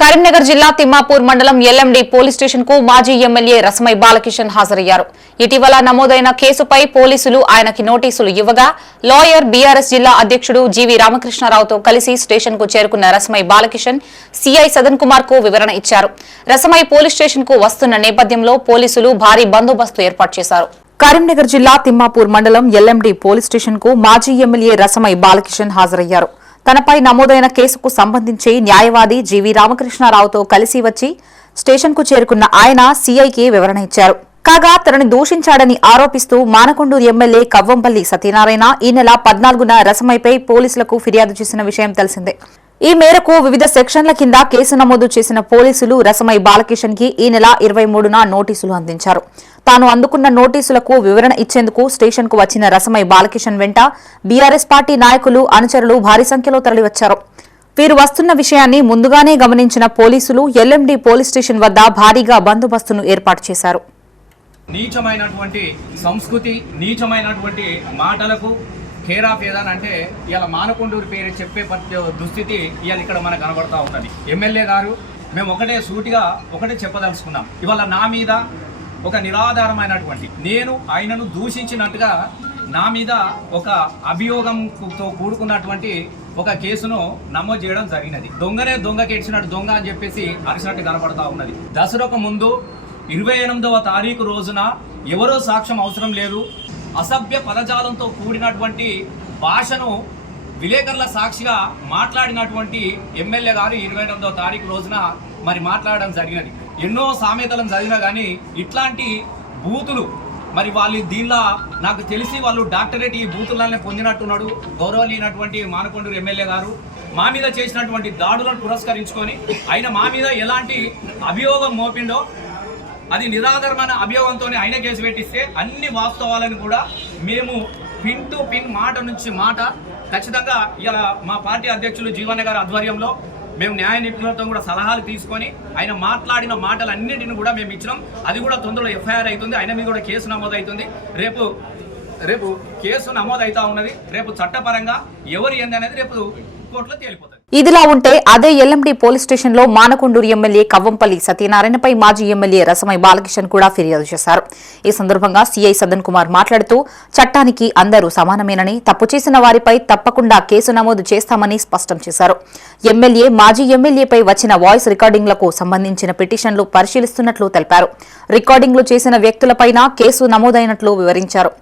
కరీంనగర్ జిల్లా తిమ్మాపూర్ మండలం LMD police station కు మాజీ ఎమ్మెల్యే రసమై బాలకిషన్ హాజరయ్యారు. ఇటీవల నమోదైన కేసుపై పోలీసులు ఆయనకి నోటీసులు ఇవ్వగా లాయర్ బీఆర్ఎస్ జిల్లా అధ్యక్షుడు జీవీ రామకృష్ణారావుతో కలిసి స్టేషన్ కు చేరుకున్న రసమై బాలకిషన్ సీఐ సదన్ కుమార్ కు వివరణ ఇచ్చారు. రసమై పోలీస్ స్టేషన్ కు వస్తున్న నేపథ్యంలో పోలీసులు భారీ బందోబస్తు ఏర్పాటు చేశారు. కరీంనగర్ జిల్లా తిమ్మాపూర్ మండలం ఎల్ఎండి పోలీస్ స్టేషన్ కు మాజీ ఎమ్మెల్యే రసమై బాలకిషన్ హాజరయ్యారు. తనపై నమోదైన కేసుకు సంబంధించి న్యాయవాది జీవీ రామకృష్ణారావుతో కలిసి వచ్చి స్టేషన్కు చేరుకున్న ఆయన సీఐకి వివరణ ఇచ్చారు. కాగా తనని దూషించాడని ఆరోపిస్తూ మానకొండూరు ఎమ్మెల్యే కవ్వంపల్లి సత్యనారాయణ ఈ నెల 14న రసమైపై పోలీసులకు ఫిర్యాదు చేసిన విషయం తెలిసిందే. ఈ మేరకు వివిధ సెక్షన్ల కింద కేసు నమోదు చేసిన పోలీసులు రసమై బాలకిషన్ కి ఈ నెల 23న నోటీసులు అందించారు. తాను అందుకున్న నోటీసులకు వివరణ ఇచ్చేందుకు స్టేషన్ కు వచ్చిన రసమై బాలకిషన్ వెంట బీఆర్ఎస్ పార్టీ నాయకులు అనుచరులు భారీ సంఖ్యలో తరలివచ్చారు. వీరు వస్తున్న విషయాన్ని ముందుగానే గమనించిన పోలీసులు ఎల్ఎండి పోలీస్ స్టేషన్ వద్ద భారీగా బందోబస్తును ఏర్పాటు చేశారు. నీచమైనటువంటి సంస్కృతి, నీచమైనటువంటి మాటలకు కేర్ ఆఫ్ ఏదనంటే ఇలా మానకొండూరు పేరు చెప్పే దుస్థితి ఇవాళ ఇక్కడ మనకు కనబడతా ఉన్నది. ఎమ్మెల్యే గారు మేము ఒకటే చెప్పదలుచుకున్నాం. ఇవాళ నా మీద ఒక నిరాధారమైనటువంటి నేను ఆయనను దూషించినట్టుగా నా మీద ఒక అభియోగంతో కూడుకున్నటువంటి ఒక కేసును నమోదు చేయడం జరిగినది. దొంగనే దొంగకేడ్చినట్టు దొంగ అని చెప్పేసి అరిచినట్టు కనబడతా ఉన్నది. దసరాకు ముందు 28వ తారీఖు రోజున ఎవరో సాక్ష్యం అవసరం లేదు, అసభ్య పదజాలంతో కూడినటువంటి భాషను విలేకరుల సాక్షిగా మాట్లాడినటువంటి ఎమ్మెల్యే గారు 28వ తారీఖు రోజున మరి మాట్లాడడం జరిగినది. ఎన్నో సామెతలను చదివినా కానీ ఇట్లాంటి బూతులు మరి వాళ్ళు దీనిలో నాకు తెలిసి వాళ్ళు డాక్టరేట్ ఈ బూతులనే పొందినట్టున్నాడు. గౌరవనీయనటువంటి మానకొండూరు ఎమ్మెల్యే గారు మా మీద చేసినటువంటి దాడులను పురస్కరించుకొని ఆయన మా మీద ఎలాంటి అభియోగం మోపిండో అది నిరాధారమైన అభియోగంతోనే ఆయన కేసు పెట్టిస్తే అన్ని వాస్తవాలను కూడా మేము పిన్ టు పిన్ మాట నుంచి మాట ఖచ్చితంగా ఇలా మా పార్టీ అధ్యక్షులు జీవన్న గారి ఆధ్వర్యంలో మేము న్యాయ నిపుణులతో కూడా సలహాలు తీసుకొని ఆయన మాట్లాడిన మాటలన్నింటిని కూడా మేము ఇచ్చినాం. అది కూడా తొందరలో ఎఫ్ఐఆర్ అవుతుంది, ఆయన మీద కూడా కేసు నమోదు అవుతుంది. రేపు కేసు నమోదు అవుతా ఉన్నది. రేపు చట్టపరంగా ఎవరు ఏంది అనేది రేపు కోర్టులో తేలిపోతుంది. ఇదిలా ఉంటే అదే ఎల్ఎండి పోలీస్ స్టేషన్ లో మానకొండూరు ఎమ్మెల్యే కవ్వంపల్లి సత్యనారాయణపై మాజీ ఎమ్మెల్యే రసమై బాలకిషన్ కూడా ఫిర్యాదు చేశారు. ఈ సందర్భంగా సీఐ సదన్ కుమార్ మాట్లాడుతూ చట్టానికి అందరూ సమానమేనని, తప్పు చేసిన వారిపై తప్పకుండా కేసు నమోదు చేస్తామని స్పష్టం చేశారు. ఎమ్మెల్యే మాజీ ఎమ్మెల్యేపై వచ్చిన వాయిస్ రికార్డింగ్లకు సంబంధించిన పిటిషన్లు పరిశీలిస్తున్నట్లు తెలిపారు. రికార్డింగ్లు చేసిన వ్యక్తులపైన కేసు నమోదైనట్లు వివరించారు.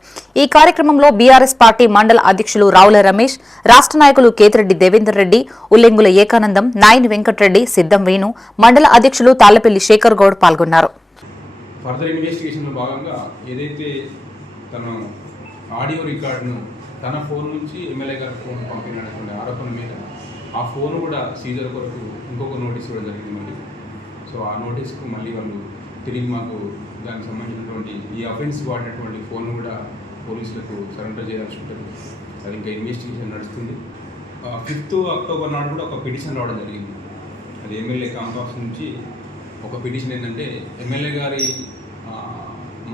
ఈ కార్యక్రమంలో బీఆర్ఎస్ పార్టీ మండల అధ్యక్షులు రావుల రమేష్, రాష్ట్ర నాయకులు కేతిరెడ్డి దేవేందర్ రెడ్డి, ఉల్లెంగుల ఏకానందం, నాయని వెంకటరెడ్డి, సిద్దం వేణు, మండల అధ్యక్షులు తాళ్లపల్లి శేఖర్ గౌడ్ పాల్గొన్నారు. ఫర్దర్ ఇన్వెస్టిగేషన్లో భాగంగా ఏదైతే తన ఆడియో రికార్డును తన ఫోన్ నుంచి ఎమ్మెల్యే గారి ఫోన్ పంపినటువంటి ఆరోపణ మీద ఆ ఫోన్ కూడా సీజర్ కొరకు ఇంకొక నోటీస్ కూడా జరిగింది మళ్ళీ. సో ఆ నోటీస్కు మళ్ళీ వాళ్ళు తిరిగి మాకు దానికి సంబంధించినటువంటి ఈ అఫెన్స్ వాడినటువంటి ఫోన్ కూడా పోలీసులకు సరెండర్ చేయాల్సి ఉంటుంది. అది ఇంకా ఇన్వెస్టిగేషన్ నడుస్తుంది. 5th అక్టోబర్ నాడు కూడా ఒక పిటిషన్ రావడం జరిగింది. అది ఎమ్మెల్యే కాంపాక్స్ నుంచి ఒక పిటిషన్ ఏంటంటే ఎమ్మెల్యే గారి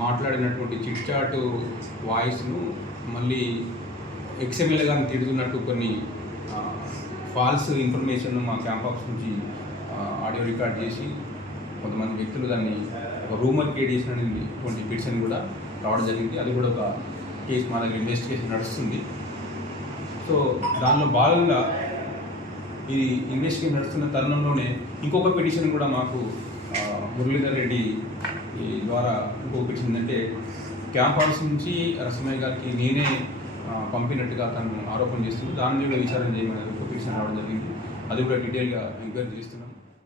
మాట్లాడినటువంటి చిట్ చాట్ వాయిస్ను మళ్ళీ ఎక్స్ఎమ్మెల్యే గారిని తిడుతున్నట్టు కొన్ని ఫాల్స్ ఇన్ఫర్మేషన్ మా క్యాంపాక్స్ నుంచి ఆడియో రికార్డ్ చేసి కొంతమంది వ్యక్తులు దాన్ని ఒక రూమర్ క్రియేట్ చేసినటువంటి పిటిషన్ కూడా రావడం జరిగింది. అది కూడా ఒక కేసు మా దగ్గర ఇన్వెస్టిగేషన్ నడుస్తుంది. సో దానిలో భాగంగా ఈ ఇన్వెస్టిగేషన్ నడుస్తున్న తరుణంలోనే ఇంకొక పిటిషన్ కూడా మాకు మురళీధర్ రెడ్డి ద్వారా ఇంకొక పిటిషన్ ఏంటంటే క్యాంప్ హౌస్ నుంచి రసమయ్య గారికి నేనే పంపినట్టుగా తను ఆరోపణ చేస్తుంది. దాని మీద విచారణ చేయమని ఒక పిటిషన్ రావడం జరిగింది. అది కూడా డీటెయిల్గా ఎంక్వైరీ చేస్తున్నాం.